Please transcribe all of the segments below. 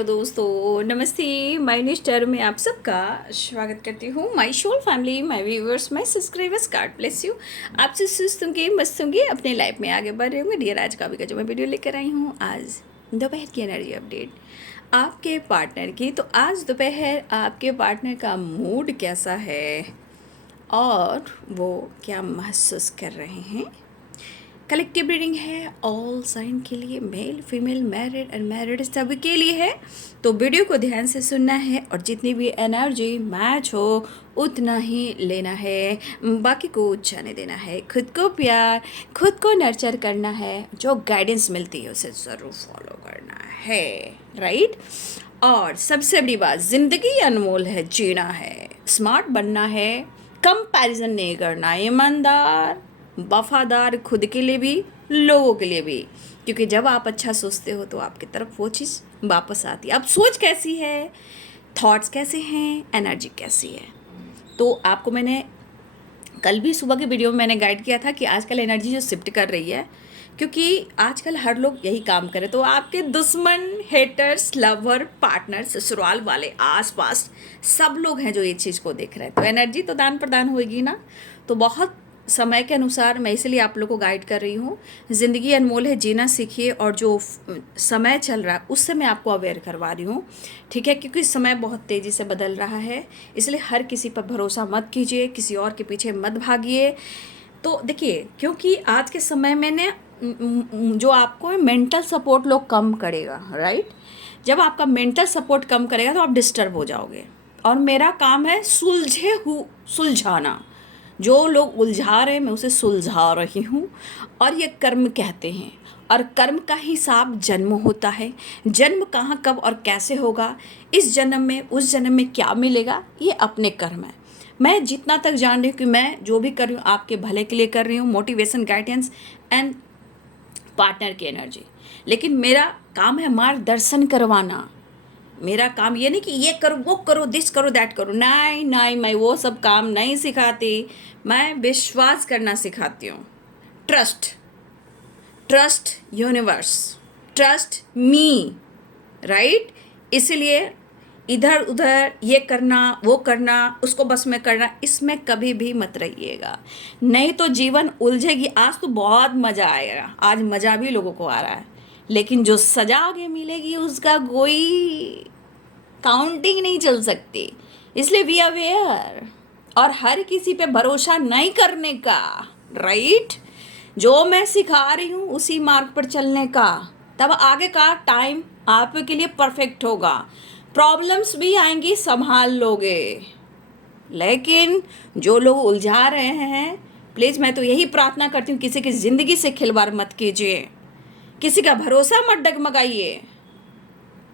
Hello दोस्तों, नमस्ते। My news में आप सबका स्वागत करती हूँ। My soul family, my viewers, my subscribers, God bless you. आपसे सुस्त होंगे, मस्त होंगे, अपने लाइफ में आगे बढ़ रहे होंगे। डियर, आज का भी का जो मैं वीडियो लेकर आई हूँ, आज दोपहर की एनर्जी अपडेट आपके पार्टनर की। तो आज दोपहर आपके पार्टनर का मूड कैसा है और वो क्या महसूस कर रहे हैं। कलेक्टिव रीडिंग है ऑल साइन के लिए, मेल फीमेल मैरिड अनमैरिड सभी के लिए है। तो वीडियो को ध्यान से सुनना है और जितनी भी एनर्जी मैच हो उतना ही लेना है, बाकी को जाने देना है। खुद को प्यार, खुद को नर्चर करना है, जो गाइडेंस मिलती है उसे ज़रूर फॉलो करना है, राइट। और सबसे बड़ी बात, ज़िंदगी अनमोल है, जीना है, स्मार्ट बनना है, कंपैरिजन नहीं करना, ईमानदार वफादार, खुद के लिए भी लोगों के लिए भी। क्योंकि जब आप अच्छा सोचते हो तो आपकी तरफ वो चीज़ वापस आती है। अब सोच कैसी है, थॉट्स कैसे हैं, एनर्जी कैसी है। तो आपको मैंने कल भी सुबह के वीडियो में मैंने गाइड किया था कि आजकल एनर्जी जो शिफ्ट कर रही है, क्योंकि आजकल हर लोग यही काम करे। तो आपके दुश्मन, हेटर्स, लवर, पार्टनर, ससुराल वाले, आसपास सब लोग हैं जो ये चीज़ को देख रहे हैं। तो एनर्जी तो दान प्रदान होगी ना। तो बहुत समय के अनुसार मैं इसलिए आप लोग को गाइड कर रही हूँ। ज़िंदगी अनमोल है, जीना सीखिए। और जो समय चल रहा है उससे मैं आपको अवेयर करवा रही हूँ, ठीक है। क्योंकि समय बहुत तेज़ी से बदल रहा है, इसलिए हर किसी पर भरोसा मत कीजिए, किसी और के पीछे मत भागिए। तो देखिए, क्योंकि आज के समय में ने जो आपको मेंटल सपोर्ट लोग कम करेगा, राइट। जब आपका मेंटल सपोर्ट कम करेगा तो आप डिस्टर्ब हो जाओगे। और मेरा काम है सुलझाना। जो लोग उलझा रहे हैं मैं उसे सुलझा रही हूँ। और ये कर्म कहते हैं, और कर्म का हिसाब जन्म होता है। जन्म कहाँ, कब और कैसे होगा, इस जन्म में, उस जन्म में क्या मिलेगा, ये अपने कर्म है। मैं जितना तक जान रही हूँ कि मैं जो भी कर रही हूँ आपके भले के लिए कर रही हूँ, मोटिवेशन, गाइडेंस एंड पार्टनर की एनर्जी। लेकिन मेरा काम है मार्गदर्शन करवाना। मेरा काम ये नहीं कि ये करो, वो करो, दिस करो, दैट करो। नहीं नहीं, मैं वो सब काम नहीं सिखाती। मैं विश्वास करना सिखाती हूँ। Trust, trust universe, trust me, right. इसलिए इधर उधर ये करना, वो करना, उसको बस में करना, इसमें कभी भी मत रहिएगा, नहीं तो जीवन उलझेगी। आज तो बहुत मज़ा आएगा, आज मज़ा भी लोगों को आ रहा है, लेकिन जो सजा आगे मिलेगी उसका कोई काउंटिंग नहीं चल सकती। इसलिए वी अवेयर। और हर किसी पे भरोसा नहीं करने का, राइट। जो मैं सिखा रही हूँ उसी मार्ग पर चलने का, तब आगे का टाइम आपके लिए परफेक्ट होगा। प्रॉब्लम्स भी आएंगी, संभाल लोगे। लेकिन जो लोग उलझा रहे हैं, प्लीज़ मैं तो यही प्रार्थना करती हूँ, किसी की ज़िंदगी से खिलवाड़ मत कीजिए, किसी का भरोसा मत डगमगाइए।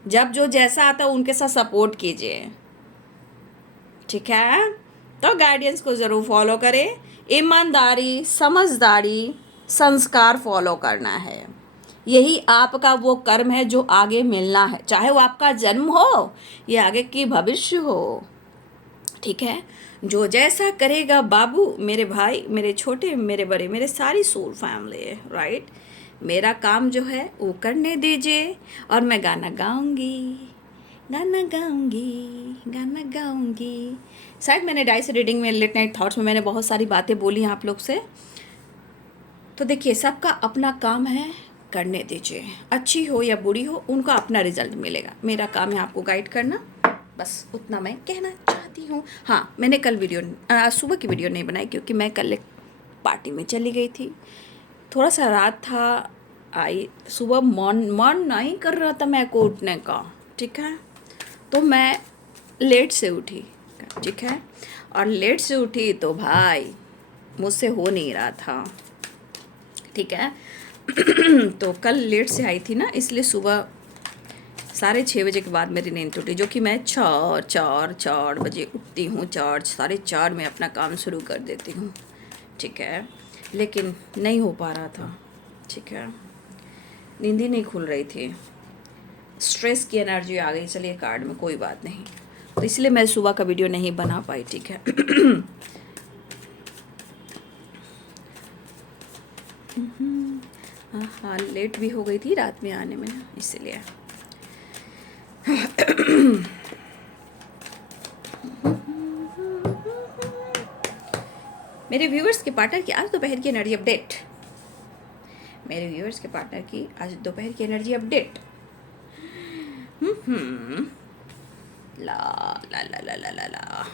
जब जो जैसा आता है उनके साथ सपोर्ट कीजिए, ठीक है। तो गाइडेंस को ज़रूर फॉलो करें। ईमानदारी, समझदारी, संस्कार फॉलो करना है। यही आपका वो कर्म है जो आगे मिलना है, चाहे वो आपका जन्म हो या आगे की भविष्य हो, ठीक है। जो जैसा करेगा बाबू, मेरे भाई, मेरे छोटे, मेरे बड़े, मेरे सारी सोल फैमिली है, राइट। मेरा काम जो है वो करने दीजिए। और मैं गाना गाऊंगी, गाना गाऊंगी, गाना गाऊंगी। शायद मैंने डाइस रीडिंग में, लेट नाइट थॉट्स में मैंने बहुत सारी बातें बोली हैं आप लोग से। तो देखिए, सबका अपना काम है, करने दीजिए। अच्छी हो या बुरी हो, उनका अपना रिजल्ट मिलेगा। मेरा काम है आपको गाइड करना, बस उतना मैं कहना चाहती हूँ। हाँ, मैंने कल सुबह की वीडियो नहीं बनाई क्योंकि मैं कल एक पार्टी में चली गई थी। थोड़ा सा रात था, आई सुबह मन नहीं कर रहा था मैं को उठने का, ठीक है। तो मैं लेट से उठी, ठीक है। और लेट से उठी तो भाई मुझसे हो नहीं रहा था, ठीक है। तो कल लेट से आई थी ना, इसलिए सुबह 6:30 बजे के बाद मेरी नींद टूटी, जो कि मैं चार बजे उठती हूँ। 4, 4:30 में अपना काम शुरू कर देती हूँ, ठीक है। लेकिन नहीं हो पा रहा था, ठीक है। नींद ही नहीं खुल रही थी, स्ट्रेस की एनर्जी आ गई। चलिए, कार्ड में कोई बात नहीं, तो इसलिए मैं सुबह का वीडियो नहीं बना पाई, ठीक है। हाँ, लेट भी हो गई थी रात में आने में, इसलिए मेरे व्यूअर्स के पार्टनर की आज दोपहर की एनर्जी अपडेट। मेरे व्यूअर्स के पार्टनर की आज दोपहर की एनर्जी अपडेट। ला ला ला ला ला ला ला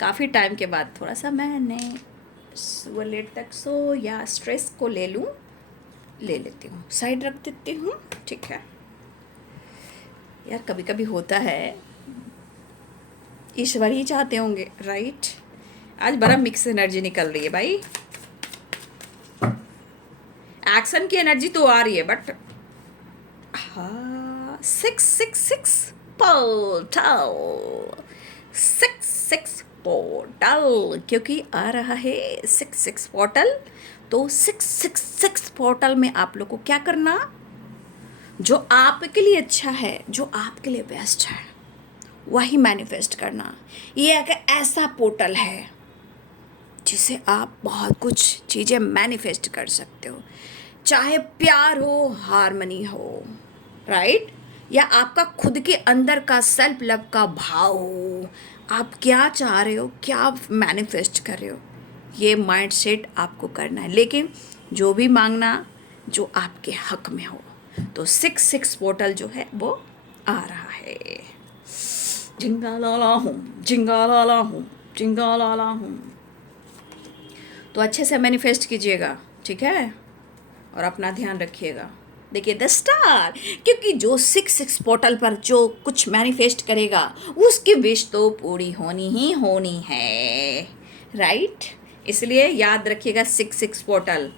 काफ़ी टाइम के बाद थोड़ा सा मैंने वो लेट तक सो या स्ट्रेस को ले लेती हूँ, साइड रख देती हूँ। ठीक है यार, कभी कभी होता है, ईश्वर ही चाहते होंगे, राइट। आज बड़ा मिक्स एनर्जी निकल रही है भाई। एक्शन की एनर्जी तो आ रही है, बट हाँ, 666 पोर्टल, 66 पोर्टल, क्योंकि आ रहा है 66 पोर्टल। तो 666 पोर्टल में आप लोग को क्या करना, जो आपके लिए अच्छा है, जो आपके लिए बेस्ट है, वही मैनिफेस्ट करना। ये एक ऐसा पोर्टल है जिसे आप बहुत कुछ चीज़ें मैनिफेस्ट कर सकते हो, चाहे प्यार हो, हारमनी हो, राइट, या आपका खुद के अंदर का सेल्फ लव का भाव हो। आप क्या चाह रहे हो, क्या मैनिफेस्ट कर रहे हो, ये माइंड सेट आपको करना है। लेकिन जो भी मांगना जो आपके हक में हो। तो 66 पोर्टल जो है वो आ रहा है। जिंगा लाला हूँ, जिंगा लाला हूँ, जिंगा लाला हूँ। तो अच्छे से मैनिफेस्ट कीजिएगा, ठीक है, और अपना ध्यान रखिएगा। देखिए द स्टार, क्योंकि जो 66 पोर्टल पर जो कुछ मैनिफेस्ट करेगा उसकी विश तो पूरी होनी ही होनी है, राइट। इसलिए याद रखिएगा 66 पोर्टल,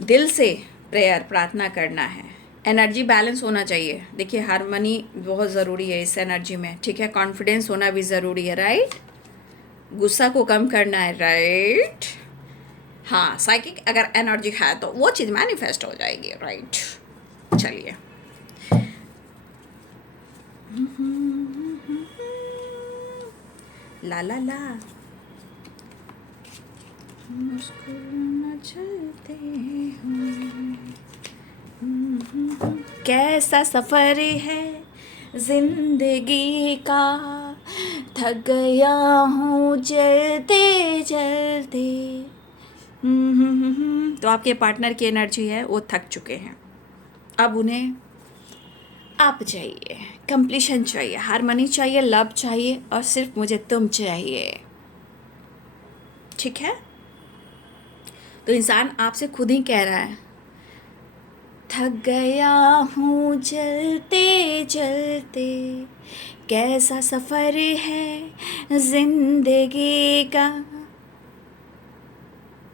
दिल से प्रेयर प्रार्थना करना है। एनर्जी बैलेंस होना चाहिए। देखिए हारमनी बहुत ज़रूरी है इस एनर्जी में, ठीक है। कॉन्फिडेंस होना भी ज़रूरी है, राइट। गुस्सा को कम करना है, राइट। हाँ, साइकिक अगर एनर्जी है तो वो चीज़ मैनिफेस्ट हो जाएगी, राइट। चलिए, ला ला ला मुस्कुराना चलते हैं। कैसा सफ़र है जिंदगी का, थक गया हूँ चलते चलते। तो आपके पार्टनर की एनर्जी है, वो थक चुके हैं। अब उन्हें आप चाहिए, कंप्लीशन चाहिए, हारमनी चाहिए, लव चाहिए, और सिर्फ मुझे तुम चाहिए, ठीक है। तो इंसान आपसे खुद ही कह रहा है, थक गया हूँ चलते चलते, कैसा सफ़र है जिंदगी का,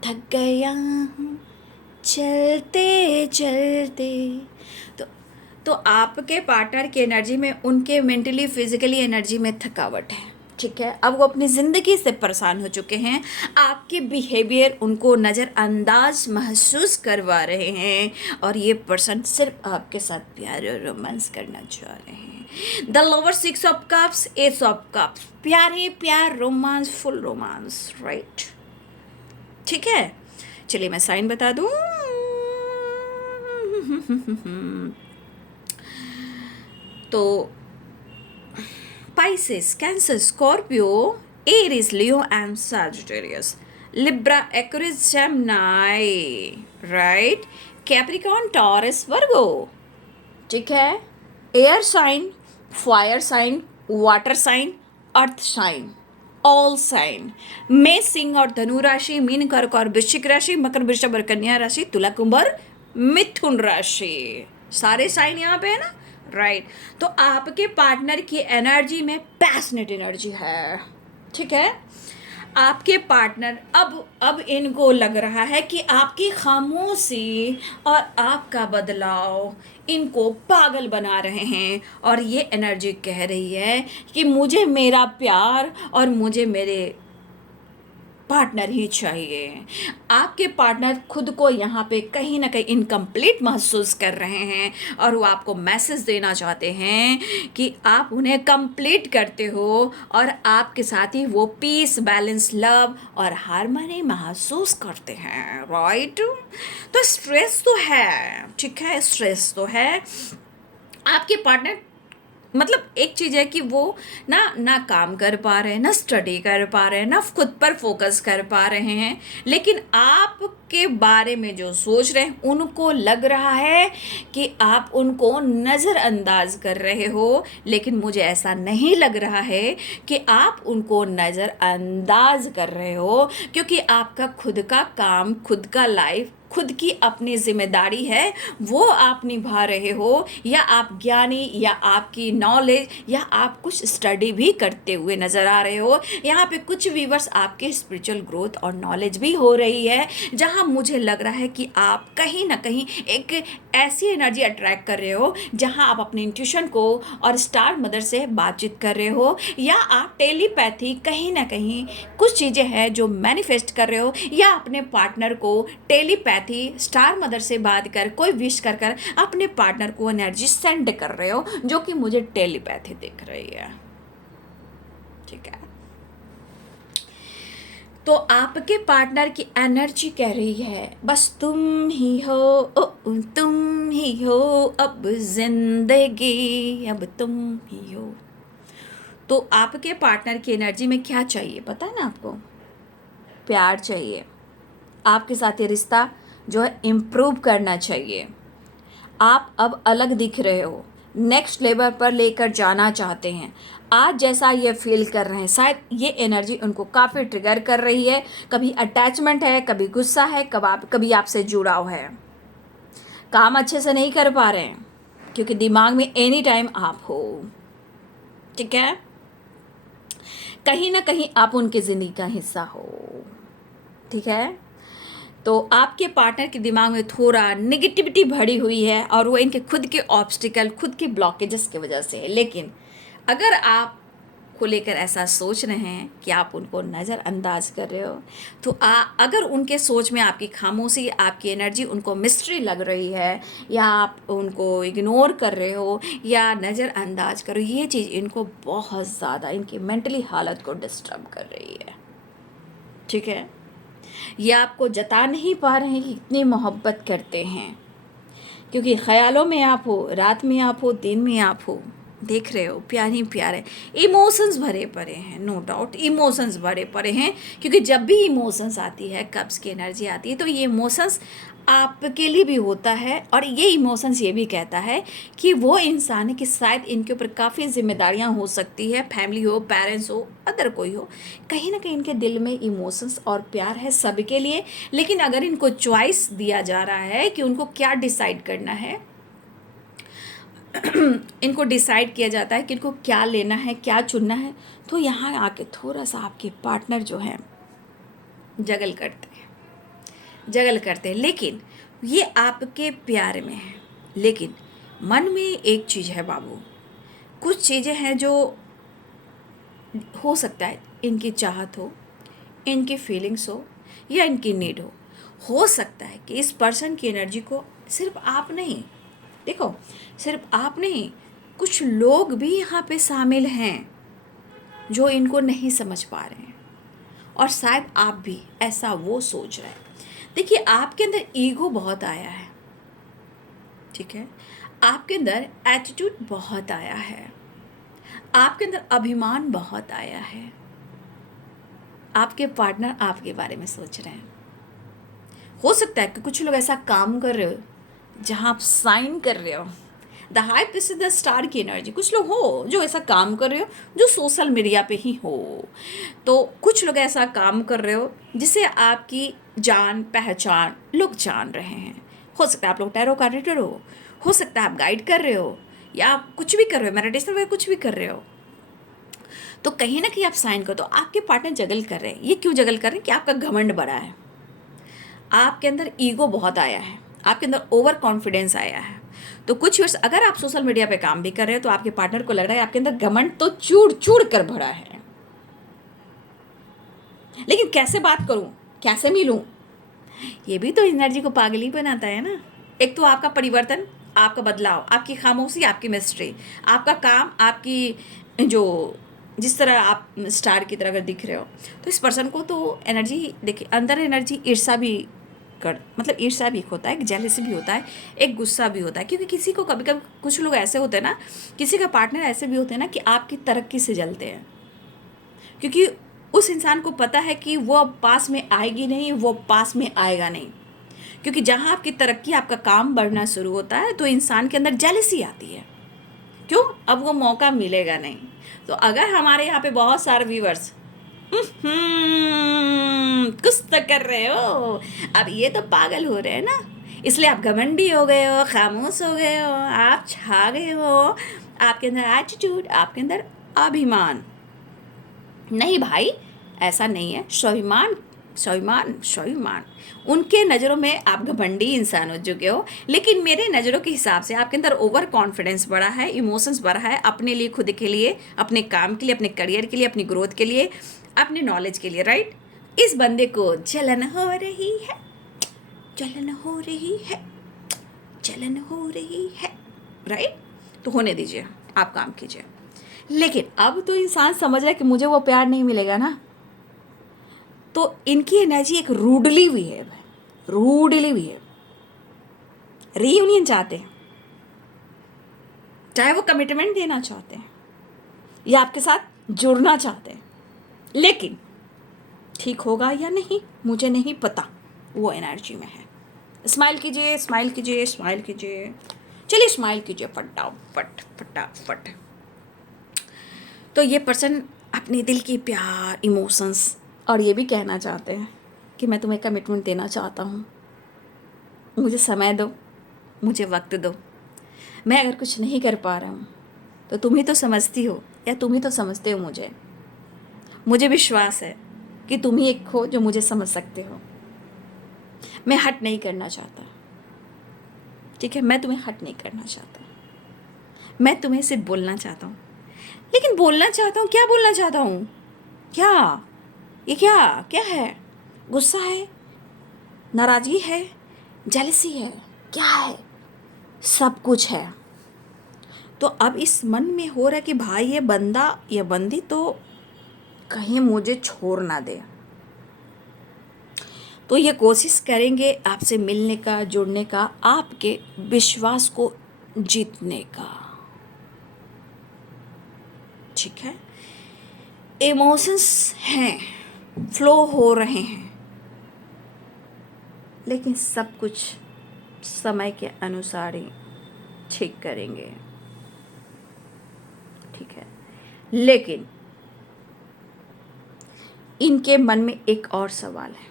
थक गया हूँ चलते चलते। तो आपके पार्टनर की एनर्जी में उनके मेंटली फिजिकली एनर्जी में थकावट है, ठीक है। अब वो अपनी ज़िंदगी से परेशान हो चुके हैं। आपके बिहेवियर उनको नज़रअंदाज महसूस करवा रहे हैं, और ये पर्सन सिर्फ आपके साथ प्यार और रोमांस करना चाह रहे हैं। The lover, 6 of cups, 8 of cups, प्यार ही प्यार, रोमांस, फुल रोमांस, राइट, ठीक है। चलिए मैं साइन बता दूँ। तो Pisces, Cancer, Scorpio, Aries, Leo and Sagittarius, Libra, Aquarius, Gemini, right? Capricorn, Taurus, Virgo, ठीक है। Air sign, fire sign, water sign, earth sign, all sign, मेष, सिंह और धनु राशि, मीन, कर्क और वृश्चिक राशि, मकर, वृषभ और कन्या राशि, तुला, कुंभ और मिथुन राशि, सारे साइन यहाँ पे है ना, राइट। तो आपके पार्टनर की एनर्जी में पैशनेट एनर्जी है, ठीक है। आपके पार्टनर अब इनको लग रहा है कि आपकी खामोशी और आपका बदलाव इनको पागल बना रहे हैं, और ये एनर्जी कह रही है कि मुझे मेरा प्यार और मुझे मेरे पार्टनर ही चाहिए। आपके पार्टनर खुद को यहाँ पे कहीं ना कहीं इनकम्प्लीट महसूस कर रहे हैं, और वो आपको मैसेज देना चाहते हैं कि आप उन्हें कंप्लीट करते हो, और आपके साथ ही वो पीस, बैलेंस, लव और हार्मनी महसूस करते हैं, राइट। तो स्ट्रेस तो है, ठीक है, स्ट्रेस तो है, आपके पार्टनर मतलब एक चीज़ है कि वो ना काम कर पा रहे हैं, ना स्टडी कर पा रहे हैं, ना खुद पर फोकस कर पा रहे हैं, लेकिन आपके बारे में जो सोच रहे हैं उनको लग रहा है कि आप उनको नज़रअंदाज कर रहे हो। लेकिन मुझे ऐसा नहीं लग रहा है कि आप उनको नज़रअंदाज कर रहे हो, क्योंकि आपका खुद का काम, खुद का लाइफ, खुद की अपनी जिम्मेदारी है, वो आप निभा रहे हो। या आप ज्ञानी, या आपकी नॉलेज, या आप कुछ स्टडी भी करते हुए नज़र आ रहे हो। यहाँ पे कुछ व्यूवर्स आपके स्पिरिचुअल ग्रोथ और नॉलेज भी हो रही है, जहाँ मुझे लग रहा है कि आप कहीं ना कहीं एक ऐसी एनर्जी अट्रैक्ट कर रहे हो जहाँ आप अपने इंट्यूशन को और स्टार मदर से बातचीत कर रहे हो, या आप टेलीपैथी कहीं ना कहीं कुछ चीज़ें हैं जो मैनिफेस्ट कर रहे हो, या अपने पार्टनर को टेलीपैथी स्टार मदर से बात कर, कोई विश कर कर अपने पार्टनर को एनर्जी सेंड कर रहे हो, जो कि मुझे टेलीपैथी दिख रही है। ठीक है, तो आपके पार्टनर की एनर्जी कह रही है बस तुम ही हो, ओ, तुम ही हो अब जिंदगी, अब तुम ही हो। तो आपके पार्टनर की एनर्जी में क्या चाहिए पता है ना आपको? प्यार चाहिए। आपके साथ ये रिश्ता जो है इम्प्रूव करना चाहिए। आप अब अलग दिख रहे हो, नेक्स्ट लेवल पर लेकर जाना चाहते हैं। आज जैसा ये फील कर रहे हैं, शायद ये एनर्जी उनको काफ़ी ट्रिगर कर रही है। कभी अटैचमेंट है, कभी गुस्सा है, कभी आपसे जुड़ाव है। काम अच्छे से नहीं कर पा रहे हैं क्योंकि दिमाग में एनी टाइम आप हो। ठीक है, कहीं ना कहीं आप उनकी ज़िंदगी का हिस्सा हो। ठीक है, तो आपके पार्टनर के दिमाग में थोड़ा निगेटिविटी भरी हुई है, और वो इनके खुद के ऑब्स्टिकल, खुद के ब्लॉकेजेस की वजह से है। लेकिन अगर आप को लेकर ऐसा सोच रहे हैं कि आप उनको नज़रअंदाज कर रहे हो, तो अगर उनके सोच में आपकी खामोशी, आपकी एनर्जी उनको मिस्ट्री लग रही है, या आप उनको इग्नोर कर रहे हो या नज़रअंदाज कर रहे हो, ये चीज़ इनको बहुत ज़्यादा इनकी मेंटली हालत को डिस्टर्ब कर रही है। ठीक है, ये आपको जता नहीं पा रहे हैं कि कितनी मोहब्बत करते हैं, क्योंकि ख्यालों में आप हो, रात में आप हो, दिन में आप हो, देख रहे हो प्यार ही प्यार है। इमोशंस भरे पड़े हैं, नो डाउट इमोशंस भरे पड़े हैं, क्योंकि जब भी इमोशंस आती है, कब्ज़ की एनर्जी आती है, तो ये इमोशंस आपके लिए भी होता है। और ये इमोशंस ये भी कहता है कि वो इंसान है कि शायद इनके ऊपर काफ़ी जिम्मेदारियां हो सकती है, फैमिली हो, पेरेंट्स हो, अदर कोई हो, कहीं ना कहीं इनके दिल में इमोशंस और प्यार है सबके लिए। लेकिन अगर इनको चॉइस दिया जा रहा है कि उनको क्या डिसाइड करना है, इनको डिसाइड किया जाता है कि इनको क्या लेना है, क्या चुनना है, तो यहाँ आके थोड़ा सा आपके पार्टनर जो है जगल करते हैं। लेकिन ये आपके प्यार में है। लेकिन मन में एक चीज़ है बाबू, कुछ चीज़ें हैं जो हो सकता है इनकी चाहत हो, इनकी फीलिंग्स हो, या इनकी नीड हो सकता है कि इस पर्सन की एनर्जी को सिर्फ आप नहीं, देखो सिर्फ आप नहीं, कुछ लोग भी यहाँ पे शामिल हैं जो इनको नहीं समझ पा रहे हैं, और शायद आप भी ऐसा वो सोच रहे हैं। देखिए, आपके अंदर ईगो बहुत आया है। ठीक है, आपके अंदर एटीट्यूड बहुत आया है, आपके अंदर अभिमान बहुत आया है। आपके पार्टनर आपके बारे में सोच रहे हैं। हो सकता है कि कुछ लोग ऐसा काम कर रहे हो जहाँ आप साइन कर रहे हो। The high priest the star की एनर्जी, कुछ लोग हो जो ऐसा काम कर रहे हो जो सोशल मीडिया पे ही हो। तो कुछ लोग ऐसा काम कर रहे हो जिसे आपकी जान पहचान लोग जान रहे हैं। हो सकता है आप लोग टैरो कार्ड रीडर हो सकता है आप गाइड कर रहे हो, या आप कुछ भी कर रहे हो, मेडिटेशन वगैरह कुछ भी कर रहे हो। तो कहीं ना कहीं आप साइन कर दो। आपके पार्टनर जगल कर रहे हैं। ये क्यों जगल कर रहे हैं? कि आपका घमंड बढ़ा है, आपके अंदर ईगो बहुत आया है, आपके अंदर ओवर कॉन्फिडेंस आया है। तो कुछ वर्ष अगर आप सोशल मीडिया पे काम भी कर रहे हो, तो आपके पार्टनर को लग रहा है आपके अंदर घमंड तो चूड़ चूड़ कर भरा है। लेकिन कैसे बात करूं, कैसे मिलूं, ये भी तो एनर्जी को पागल बनाता है ना। एक तो आपका परिवर्तन, आपका बदलाव, आपकी खामोशी, आपकी मिस्ट्री, आपका काम, आपकी जो जिस तरह आप स्टार की तरह अगर दिख रहे हो, तो इस पर्सन को तो एनर्जी देखिए, अंदर एनर्जी ईर्ष्या भी कर मतलब ईर्ष्या भी होता है, एक जेलसी भी होता है, एक गुस्सा भी होता है। क्योंकि किसी को कभी कभी कुछ लोग ऐसे होते हैं ना, किसी का पार्टनर ऐसे भी होते हैं ना कि आपकी तरक्की से जलते हैं, क्योंकि उस इंसान को पता है कि वो अब पास में आएगी नहीं, वो पास में आएगा नहीं। क्योंकि जहाँ आपकी तरक्की, आपका काम बढ़ना शुरू होता है तो इंसान के अंदर जेलसी आती है। क्यों? अब वो मौका मिलेगा नहीं। तो अगर हमारे यहाँ पे बहुत सारे व्यूवर्स कुछ तो कर रहे हो, अब ये तो पागल हो रहे हैं ना, इसलिए आप घमंडी हो गए हो, खामोश हो गए हो, आप छा गए हो, आपके अंदर एटीट्यूड, आपके अंदर अभिमान। नहीं भाई, ऐसा नहीं है। स्वाभिमान, स्वाभिमान, स्वाभिमान। उनके नज़रों में आप घमंडी इंसान हो चुके हो, लेकिन मेरे नज़रों के हिसाब से आपके अंदर ओवर कॉन्फिडेंस बढ़ा है, इमोशंस बढ़ा है, अपने लिए, खुद के लिए, अपने काम के लिए, अपने करियर के लिए, अपनी ग्रोथ के लिए, अपने नॉलेज के लिए, राइट। इस बंदे को जलन हो रही है, जलन हो रही है, जलन हो रही है, राइट। तो होने दीजिए, आप काम कीजिए। लेकिन अब तो इंसान समझ रहा है कि मुझे वो प्यार नहीं मिलेगा ना, तो इनकी एनर्जी एक रूडली हुई है, रूडली हुई है। रीयूनियन चाहते हैं, चाहे वो कमिटमेंट देना चाहते हैं या आपके साथ जुड़ना चाहते हैं, लेकिन ठीक होगा या नहीं मुझे नहीं पता, वो एनर्जी में है। स्माइल कीजिए, स्माइल कीजिए, स्माइल कीजिए, चलिए स्माइल कीजिए फटाफट फटाफट। तो ये पर्सन अपने दिल की प्यार, इमोशंस और ये भी कहना चाहते हैं कि मैं तुम्हें कमिटमेंट देना चाहता हूँ, मुझे समय दो, मुझे वक्त दो। मैं अगर कुछ नहीं कर पा रहा हूँ तो तुम ही तो समझती हो या तुम ही तो समझते हो मुझे विश्वास है कि तुम ही एक हो जो मुझे समझ सकते हो। मैं हट नहीं करना चाहता, ठीक है, मैं तुम्हें हट नहीं करना चाहता, मैं तुम्हें सिर्फ बोलना चाहता हूँ। लेकिन बोलना चाहता हूँ, क्या बोलना चाहता हूँ? क्या ये क्या क्या है? गुस्सा है, नाराज़गी है, जेलसी है, क्या है? सब कुछ है। तो अब इस मन में हो रहा है कि भाई ये बंदा या बंदी तो कहीं मुझे छोड़ ना दे। तो ये कोशिश करेंगे आपसे मिलने का, जुड़ने का, आपके विश्वास को जीतने का, ठीक है। इमोशंस हैं, फ्लो हो रहे हैं, लेकिन सब कुछ समय के अनुसार ही ठीक करेंगे, ठीक है। लेकिन इनके मन में एक और सवाल है,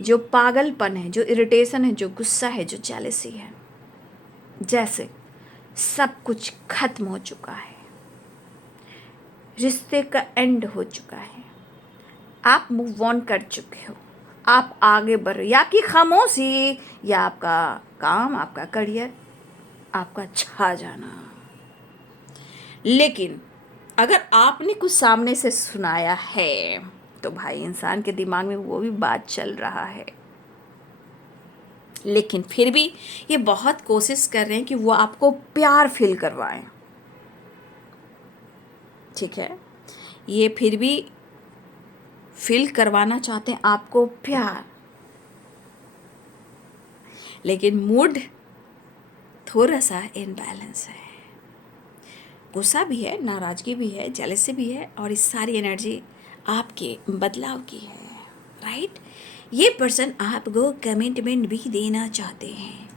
जो पागलपन है, जो इरिटेशन है, जो गुस्सा है, जो जेलसी है, जैसे सब कुछ खत्म हो चुका है, रिश्ते का एंड हो चुका है, आप मूव ऑन कर चुके हो, आप आगे बढ़ रहे हो, या आपकी खामोशी, या आपका काम, आपका करियर, आपका छा जाना। लेकिन अगर आपने कुछ सामने से सुनाया है तो भाई इंसान के दिमाग में वो भी बात चल रहा है, लेकिन फिर भी ये बहुत कोशिश कर रहे हैं कि वो आपको प्यार फील करवाएं, ठीक है। ये फिर भी फील करवाना चाहते हैं आपको प्यार, लेकिन मूड थोड़ा सा इनबैलेंस है, गुस्सा भी है, नाराज़गी भी है, जेलसी भी है, और इस सारी एनर्जी आपके बदलाव की है, राइट। ये पर्सन आपको कमिटमेंट भी देना चाहते हैं,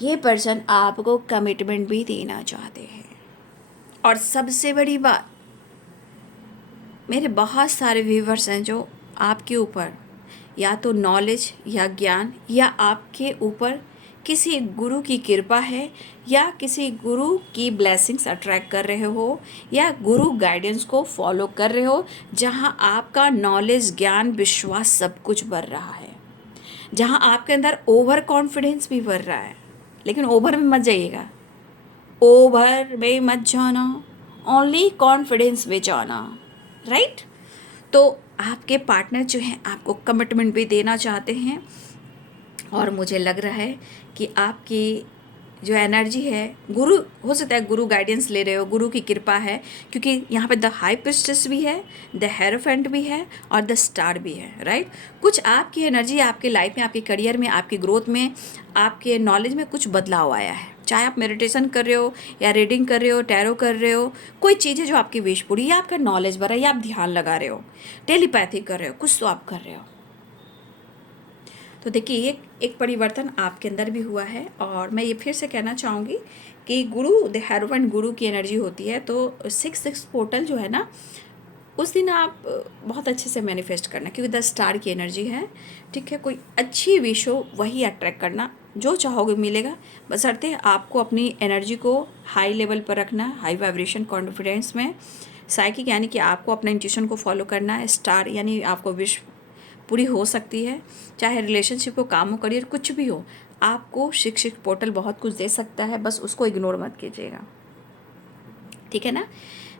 ये पर्सन आपको कमिटमेंट भी देना चाहते हैं। और सबसे बड़ी बात, मेरे बहुत सारे व्यूवर्स हैं जो आपके ऊपर या तो नॉलेज या ज्ञान या आपके ऊपर किसी गुरु की कृपा है या किसी गुरु की ब्लेसिंग्स अट्रैक्ट कर रहे हो या गुरु गाइडेंस को फॉलो कर रहे हो, जहाँ आपका नॉलेज, ज्ञान, विश्वास सब कुछ बढ़ रहा है, जहाँ आपके अंदर ओवर कॉन्फिडेंस भी बढ़ रहा है। लेकिन ओवर में मत जाइएगा, ओवर में मत जाना, ओनली कॉन्फिडेंस में जाना, राइट। तो आपके पार्टनर जो हैं आपको कमिटमेंट भी देना चाहते हैं, और मुझे लग रहा है कि आपकी जो एनर्जी है, गुरु हो सकता है, गुरु गाइडेंस ले रहे हो, गुरु की कृपा है, क्योंकि यहाँ पे द हाई प्रिस्टेस भी है, द हेरोफेंट भी है और द स्टार भी है, राइट। कुछ आपकी एनर्जी आपकी लाइफ में, आपके करियर में, आपकी ग्रोथ में, आपके नॉलेज में कुछ बदलाव आया है। चाहे आप मेडिटेशन कर रहे हो या रीडिंग कर रहे हो, टैरो कर रहे हो, कोई चीज़ है जो आपकी विश पूरी, या आपका नॉलेज बढ़ा, या आप ध्यान लगा रहे हो, टेलीपैथी कर रहे हो, कुछ तो आप कर रहे हो। तो देखिए एक परिवर्तन आपके अंदर भी हुआ है। और मैं ये फिर से कहना चाहूँगी कि गुरु, द हेरोफेंट गुरु की एनर्जी होती है, तो 6 पोर्टल जो है ना, उस दिन आप बहुत अच्छे से मैनिफेस्ट करना, क्योंकि 10 स्टार की एनर्जी है, ठीक है। कोई अच्छी विश हो वही अट्रैक्ट करना, जो चाहोगे मिलेगा, बशर्ते आपको अपनी एनर्जी को हाई लेवल पर रखना, हाई वाइब्रेशन कॉन्फिडेंस में। साइकिक यानी कि आपको अपना इंट्यूशन को फॉलो करना है। स्टार यानी आपको विश पूरी हो सकती है, चाहे रिलेशनशिप हो, काम हो, करियर, कुछ भी हो। आपको शिक्षक पोर्टल बहुत कुछ दे सकता है, बस उसको इग्नोर मत कीजिएगा, ठीक है ना।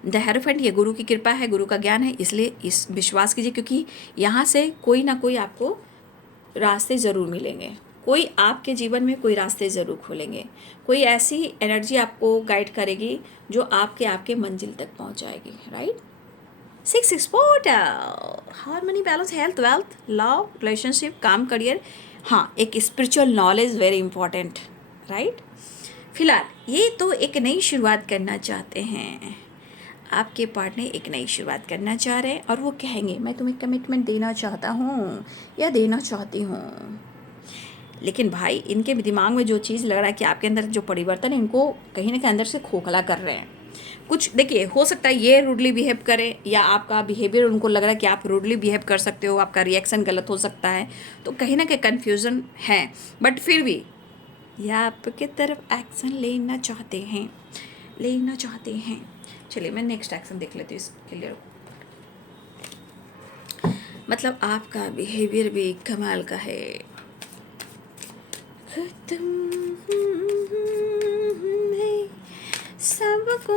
द हेरोफेंट, ये गुरु की कृपा है, गुरु का ज्ञान है, इसलिए इस विश्वास कीजिए, क्योंकि यहाँ से कोई ना कोई आपको रास्ते ज़रूर मिलेंगे, कोई आपके जीवन में कोई रास्ते ज़रूर खोलेंगे, कोई ऐसी एनर्जी आपको गाइड करेगी जो आपके मंजिल तक पहुँचाएगी, right. 6 portal, harmony, balance, health, wealth, love, relationship, काम, करियर, हाँ, एक spiritual knowledge very important, right. फिलहाल ये तो एक नई शुरुआत करना चाहते हैं, आपके पार्टनर एक नई शुरुआत करना चाह रहे हैं, और वो कहेंगे मैं तुम्हें कमिटमेंट देना चाहता हूँ या देना चाहती हूँ। लेकिन भाई इनके दिमाग में जो चीज़ लग रहा है कि आपके अंदर जो परिवर्तन है, इनको कहीं ना कहीं अंदर से खोखला कर रहे हैं। कुछ देखिए, हो सकता है ये रूडली बिहेव करें, या आपका बिहेवियर उनको लग रहा है कि आप रूडली बिहेव कर सकते हो, आपका रिएक्शन गलत हो सकता है, तो कहीं ना कहीं कन्फ्यूज़न है। बट फिर भी ये आपके तरफ एक्शन लेना चाहते हैं। चलिए मैं नेक्स्ट एक्शन देख लेती हूँ इसके लिए। मतलब आपका बिहेवियर भी कमाल का है। सबको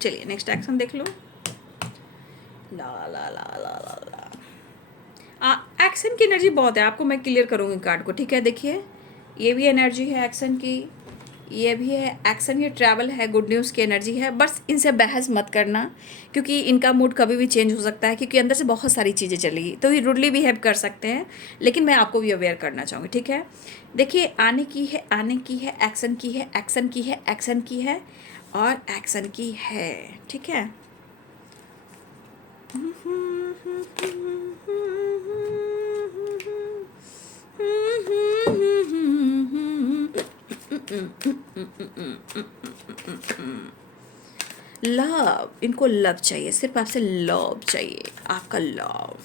चलिए नेक्स्ट एक्शन देख लो। ला ला ला ला ला ला, एक्शन की एनर्जी बहुत है, आपको मैं क्लियर करूँगी कार्ड को, ठीक है। देखिए ये भी एनर्जी है एक्शन की, ये भी है एक्शन, ये ट्रैवल है, गुड न्यूज़ की एनर्जी है। बस इनसे बहस मत करना, क्योंकि इनका मूड कभी भी चेंज हो सकता है, क्योंकि अंदर से बहुत सारी चीज़ें चलेगी, तो ये रूडली बिहेव कर सकते हैं, लेकिन मैं आपको भी अवेयर करना चाहूँगी, ठीक है। देखिए आने की है, एक्शन की है, एक्शन की है, एक्शन की है और एक्शन की है, ठीक है। लव, इनको लव चाहिए, सिर्फ आपसे लव चाहिए, आपका लव।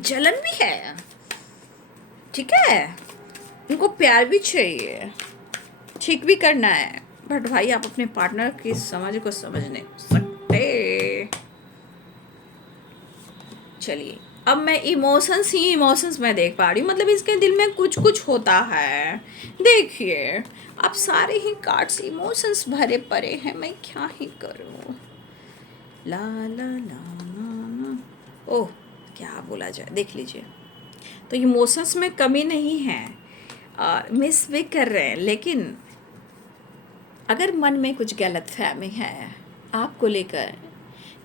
जलन भी है, ठीक है, इनको प्यार भी चाहिए, ठीक भी करना है, बट भाई आप अपने पार्टनर की समझ को समझ नहीं सकते। चलिए अब मैं इमोशंस में देख पा रही हूँ, मतलब इसके दिल में कुछ कुछ होता है। देखिए अब सारे ही कार्ड्स इमोशंस भरे पड़े हैं, मैं क्या ही करूँ। ला ला ला ला, ओह क्या बोला जाए, देख लीजिए। तो इमोशंस में कमी नहीं है, मिस भी कर रहे हैं, लेकिन अगर मन में कुछ गलत फहमी है आपको लेकर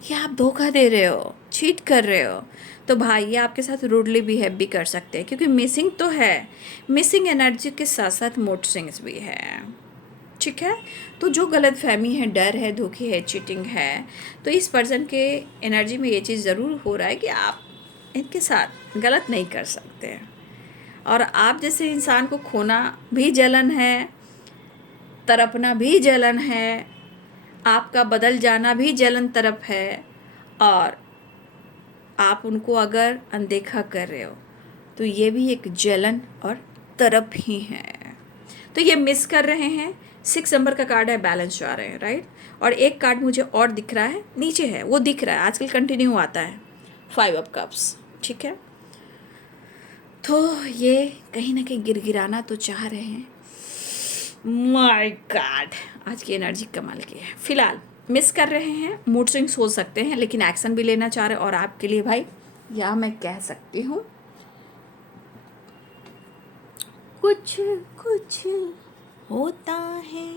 कि आप धोखा दे रहे हो, चीट कर रहे हो, तो भाई ये आपके साथ रूडली बिहेव भी कर सकते हैं, क्योंकि मिसिंग तो है, मिसिंग एनर्जी के साथ साथ मूड स्विंग्स भी है, ठीक है। तो जो गलत फहमी है, डर है, धोखे है, चीटिंग है, तो इस पर्सन के एनर्जी में ये चीज़ ज़रूर हो रहा है कि आप इनके साथ गलत नहीं कर सकते, और आप जैसे इंसान को खोना भी जलन है, तरपना भी जलन है, आपका बदल जाना भी जलन तरफ है, और आप उनको अगर अनदेखा कर रहे हो तो ये भी एक जलन और तरफ ही है। तो ये मिस कर रहे हैं। 6 नंबर का कार्ड है, बैलेंस आ रहे हैं, राइट। और एक कार्ड मुझे और दिख रहा है, नीचे है, वो दिख रहा है, आजकल कंटिन्यू आता है, 5 ऑफ कप्स, ठीक है। तो ये कहीं ना कहीं गिरगिराना तो चाह रहे हैं, माय गॉड, आज की एनर्जी कमाल की है। फिलहाल मिस कर रहे हैं, मूड स्विंग्स हो सकते हैं, लेकिन एक्शन भी लेना चाह रहे हैं। और आपके लिए भाई, या मैं कह सकती हूँ कुछ कुछ होता है।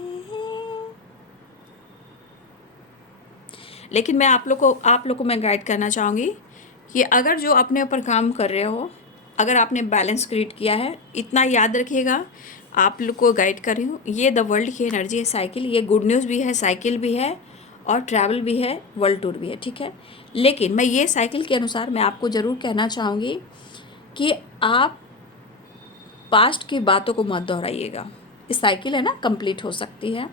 लेकिन मैं आप लोग को मैं गाइड करना चाहूँगी कि अगर जो अपने ऊपर काम कर रहे हो, अगर आपने बैलेंस क्रिएट किया है, इतना याद रखिएगा। आप लोग को गाइड कर रही हूँ, ये द वर्ल्ड की एनर्जी है, साइकिल। ये गुड न्यूज़ भी है, साइकिल भी है, और ट्रैवल भी है, वर्ल्ड टूर भी है, ठीक है। लेकिन मैं ये साइकिल के अनुसार मैं आपको ज़रूर कहना चाहूँगी कि आप पास्ट की बातों को मत दोहराइएगा। इस साइकिल है ना, कंप्लीट हो सकती है।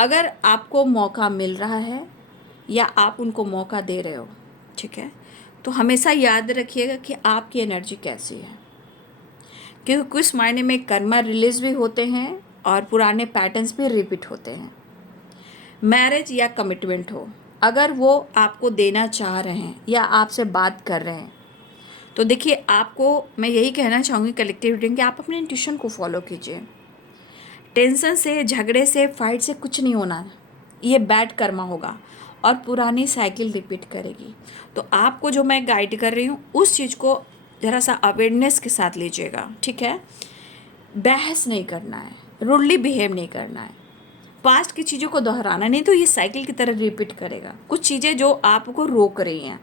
अगर आपको मौका मिल रहा है या आप उनको मौका दे रहे हो, ठीक है, तो हमेशा याद रखिएगा कि आपकी एनर्जी कैसी है। क्योंकि कुछ मायने में कर्मा रिलीज भी होते हैं और पुराने पैटर्न्स भी रिपीट होते हैं। मैरिज या कमिटमेंट हो, अगर वो आपको देना चाह रहे हैं या आपसे बात कर रहे हैं, तो देखिए, आपको मैं यही कहना चाहूँगी कलेक्टिव रीडिंग कि आप अपने इंट्यूशन को फॉलो कीजिए। टेंशन से, झगड़े से, फाइट से कुछ नहीं होना। ये बैड कर्मा होगा और पुरानी साइकिल रिपीट करेगी। तो आपको जो मैं गाइड कर रही हूँ, उस चीज़ को ज़रा सा अवेयरनेस के साथ लीजिएगा, ठीक है। बहस नहीं करना है, रूडली बिहेव नहीं करना है, पास्ट की चीज़ों को दोहराना नहीं, तो ये साइकिल की तरह रिपीट करेगा। कुछ चीज़ें जो आपको रोक रही हैं,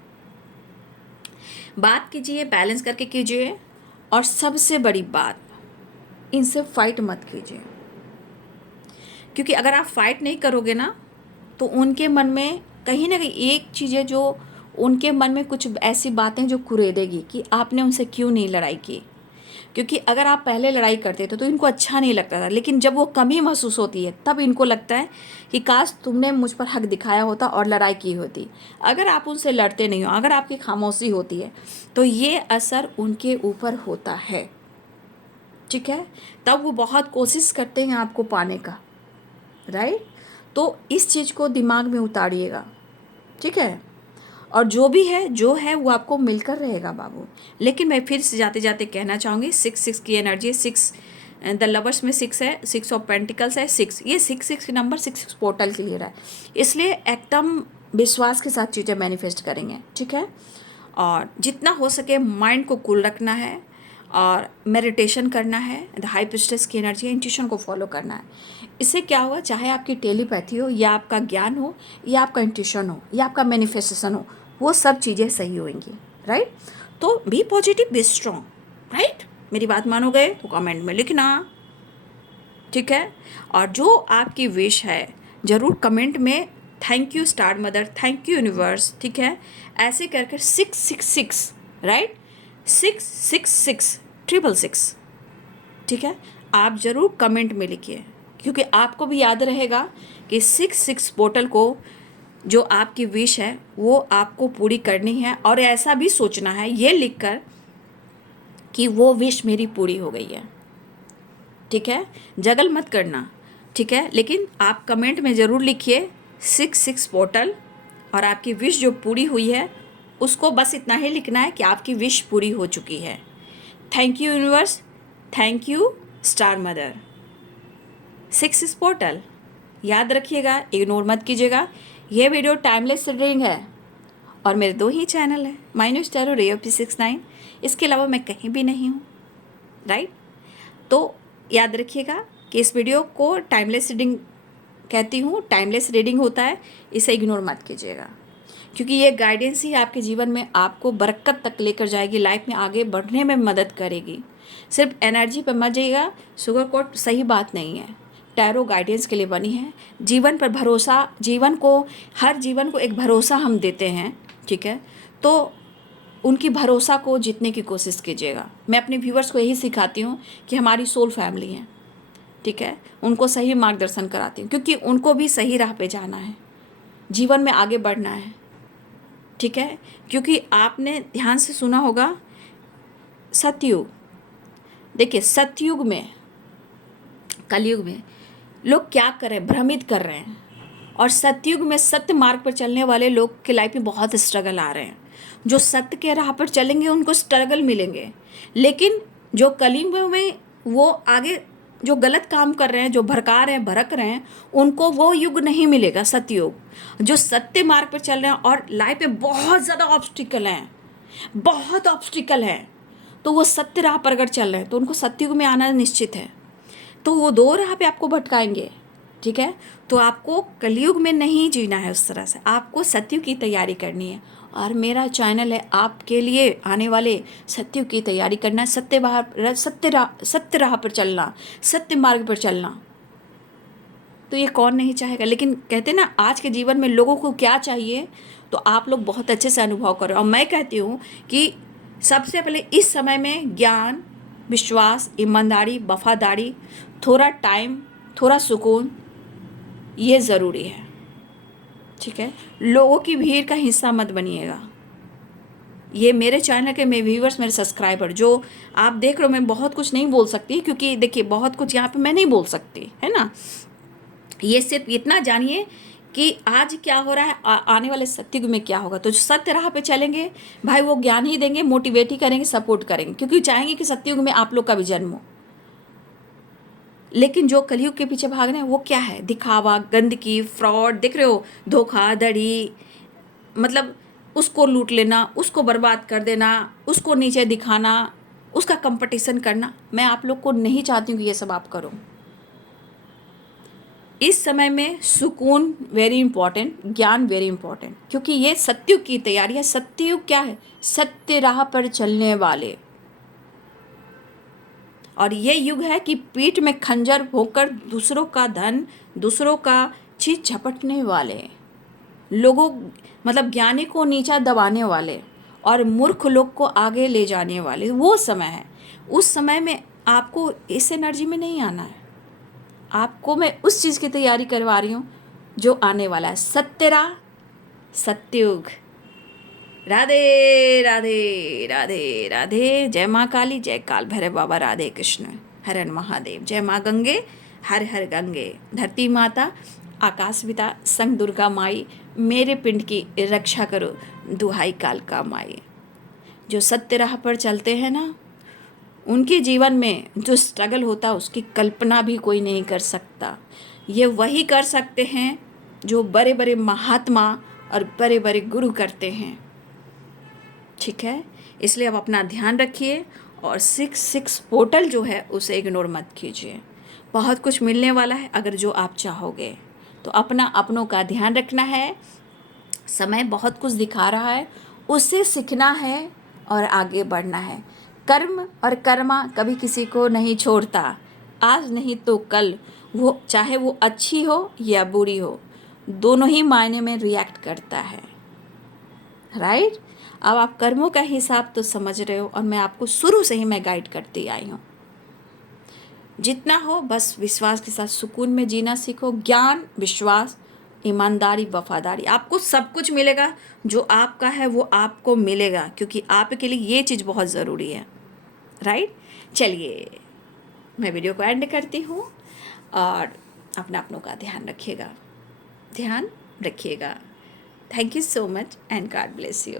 बात कीजिए, बैलेंस करके कीजिए। और सबसे बड़ी बात, इनसे फाइट मत कीजिए, क्योंकि अगर आप फाइट नहीं करोगे ना, तो उनके मन में कहीं ना कहीं एक चीज़ें जो उनके मन में कुछ ऐसी बातें जो कुरेदेगी कि आपने उनसे क्यों नहीं लड़ाई की। क्योंकि अगर आप पहले लड़ाई करते थे तो इनको अच्छा नहीं लगता था, लेकिन जब वो कमी महसूस होती है तब इनको लगता है कि काश तुमने मुझ पर हक दिखाया होता और लड़ाई की होती। अगर आप उनसे लड़ते नहीं हो, अगर आपकी खामोशी होती है, तो ये असर उनके ऊपर होता है, ठीक है। तब वो बहुत कोशिश करते हैं आपको पाने का, राइट। तो इस चीज़ को दिमाग में उतारिएगा, ठीक है। और जो है वो आपको मिलकर रहेगा बाबू। लेकिन मैं फिर से जाते जाते कहना चाहूँगी, 6 की एनर्जी है। 6 द लवर्स में 6 है, 6 ऑफ पेंटिकल्स है, 6 ये 6 नंबर 6 पोर्टल क्लियर है। इसलिए एकदम विश्वास के साथ चीज़ें मैनिफेस्ट करेंगे, ठीक है। और जितना हो सके माइंड को कूल रखना है और मेडिटेशन करना है। द हाई प्रिस्टेस की एनर्जी है, इंट्यूशन को फॉलो करना है। इससे क्या होगा, चाहे आपकी टेलीपैथी हो या आपका ज्ञान हो या आपका इंट्यूशन हो या आपका मैनिफेस्टेशन हो, वो सब चीज़ें सही होंगी, राइट। तो be positive, be strong, right. मेरी बात मानोगे तो कमेंट में लिखना, ठीक है। और जो आपकी विश है ज़रूर कमेंट में thank you star mother, thank you universe, ठीक है। ऐसे करके 666, राइट, 666 666, ठीक है। आप ज़रूर कमेंट में लिखिए, क्योंकि आपको भी याद रहेगा कि 6 पोर्टल को जो आपकी विश है वो आपको पूरी करनी है। और ऐसा भी सोचना है ये लिखकर कि वो विश मेरी पूरी हो गई है, ठीक है। जगल मत करना, ठीक है। लेकिन आप कमेंट में ज़रूर लिखिए 6 पोर्टल, और आपकी विश जो पूरी हुई है उसको बस इतना ही लिखना है कि आपकी विश पूरी हो चुकी है। Thank you universe, thank you star mother. 6 portal याद रखिएगा, इग्नोर मत कीजिएगा। ये वीडियो टाइमलेस रीडिंग है और मेरे 2 ही चैनल हैं, माइनस टैरो रे ऑफ 69। इसके अलावा मैं कहीं भी नहीं हूँ, राइट। तो याद रखिएगा कि इस वीडियो को टाइमलेस रीडिंग कहती हूँ, टाइमलेस रीडिंग होता है, इसे इग्नोर मत कीजिएगा। क्योंकि ये गाइडेंस ही आपके जीवन में आपको बरकत तक लेकर जाएगी, लाइफ में आगे बढ़ने में मदद करेगी। सिर्फ एनर्जी पर मत जाइएगा, शुगर कोट सही बात नहीं है। टैरो गाइडेंस के लिए बनी है। जीवन पर भरोसा, हर जीवन को एक भरोसा हम देते हैं, ठीक है। तो उनकी भरोसा को जीतने की कोशिश कीजिएगा। मैं अपने व्यूवर्स को यही सिखाती हूँ कि हमारी सोल फैमिली है, ठीक है। उनको सही मार्गदर्शन कराती हूँ, क्योंकि उनको भी सही राह पे जाना है, जीवन में आगे बढ़ना है, ठीक है। क्योंकि आपने ध्यान से सुना होगा सतयुग। देखिए, सतयुग में, कलयुग में लोग क्या कर रहे हैं, भ्रमित कर रहे हैं। और सतयुग में सत्य मार्ग पर चलने वाले लोग के लाइफ में बहुत स्ट्रगल आ रहे हैं। जो सत्य के राह पर चलेंगे उनको स्ट्रगल मिलेंगे, लेकिन जो कलयुग में वो आगे जो गलत काम कर रहे हैं, जो भड़का रहे हैं, भड़क रहे हैं, उनको वो युग नहीं मिलेगा, सतयुग। जो सत्य मार्ग पर चल रहे हैं और लाइफ में बहुत ज़्यादा ऑब्स्टिकल हैं, बहुत ऑब्स्टिकल हैं, तो वो सत्य राह पर अगर चल रहे हैं तो उनको सतयुग में आना निश्चित है। तो वो दो राह पे आपको भटकाएंगे, ठीक है। तो आपको कलयुग में नहीं जीना है उस तरह से, आपको सतयुग की तैयारी करनी है। और मेरा चैनल है आपके लिए आने वाले सतयुग की तैयारी करना, सत्य राह पर चलना, सत्य मार्ग पर चलना। तो ये कौन नहीं चाहेगा। लेकिन कहते ना आज के जीवन में लोगों को क्या चाहिए, तो आप लोग बहुत अच्छे से अनुभव करो। और मैं कहती हूँ कि सबसे पहले इस समय में ज्ञान, विश्वास, ईमानदारी, वफादारी, थोड़ा टाइम, थोड़ा सुकून, ये ज़रूरी है, ठीक है। लोगों की भीड़ का हिस्सा मत बनिएगा। ये मेरे चैनल के मेरे व्यूवर्स, मेरे सब्सक्राइबर जो आप देख रहे हो, मैं बहुत कुछ नहीं बोल सकती क्योंकि देखिए बहुत कुछ यहाँ पे मैं नहीं बोल सकती, है ना। ये सिर्फ इतना जानिए कि आज क्या हो रहा है, आने वाले सतयुग में क्या होगा। तो जो सत्य राह पे चलेंगे भाई, वो ज्ञान ही देंगे, मोटिवेट ही करेंगे, सपोर्ट करेंगे, क्योंकि चाहेंगे कि सतयुग में आप लोग का भी जन्म हो। लेकिन जो कलयुग के पीछे भाग रहे हैं वो क्या है, दिखावा, गंदगी, फ्रॉड, देख रहे हो, धोखाधड़ी, मतलब उसको लूट लेना, उसको बर्बाद कर देना, उसको नीचे दिखाना, उसका कंपटीशन करना। मैं आप लोग को नहीं चाहती हूँ कि ये सब आप करो। इस समय में सुकून वेरी इंपॉर्टेंट, ज्ञान वेरी इंपॉर्टेंट, क्योंकि ये सतयुग की तैयारी है। सतयुग क्या है, सत्य राह पर चलने वाले। और ये युग है कि पीठ में खंजर होकर दूसरों का धन, दूसरों का चीज झपटने वाले लोगों, मतलब ज्ञानी को नीचा दबाने वाले और मूर्ख लोग को आगे ले जाने वाले, वो समय है। उस समय में आपको इस एनर्जी में नहीं आना है। आपको मैं उस चीज़ की तैयारी करवा रही हूँ जो आने वाला है, सत्य राह, सतयुग। राधे राधे राधे राधे। जय माँ काली, जय काल भैरव बाबा, राधे कृष्ण, हर हर महादेव। जय माँ गंगे, हर हर गंगे। धरती माता, आकाश पिता, संग दुर्गा माई, मेरे पिंड की रक्षा करो, दुहाई काल का माई। जो सत्य राह पर चलते हैं ना, उनके जीवन में जो स्ट्रगल होता है उसकी कल्पना भी कोई नहीं कर सकता। ये वही कर सकते हैं जो बड़े बड़े महात्मा और बड़े बड़े गुरु करते हैं, ठीक है। इसलिए आप अपना ध्यान रखिए और 6 पोर्टल जो है उसे इग्नोर मत कीजिए। बहुत कुछ मिलने वाला है अगर जो आप चाहोगे तो। अपनों का ध्यान रखना है। समय बहुत कुछ दिखा रहा है, उससे सीखना है और आगे बढ़ना है। कर्म और कर्मा कभी किसी को नहीं छोड़ता, आज नहीं तो कल, वो चाहे वो अच्छी हो या बुरी हो, दोनों ही मायने में रिएक्ट करता है, राइट। अब आप कर्मों का हिसाब तो समझ रहे हो, और मैं आपको शुरू से ही मैं गाइड करती आई हूँ। जितना हो बस विश्वास के साथ सुकून में जीना सीखो। ज्ञान, विश्वास, ईमानदारी, वफादारी, आपको सब कुछ मिलेगा। जो आपका है वो आपको मिलेगा, क्योंकि आपके लिए ये चीज़ बहुत ज़रूरी है, राइट। चलिए मैं वीडियो को एंड करती हूँ और अपनों का ध्यान रखिएगा। Thank you so much and God bless you.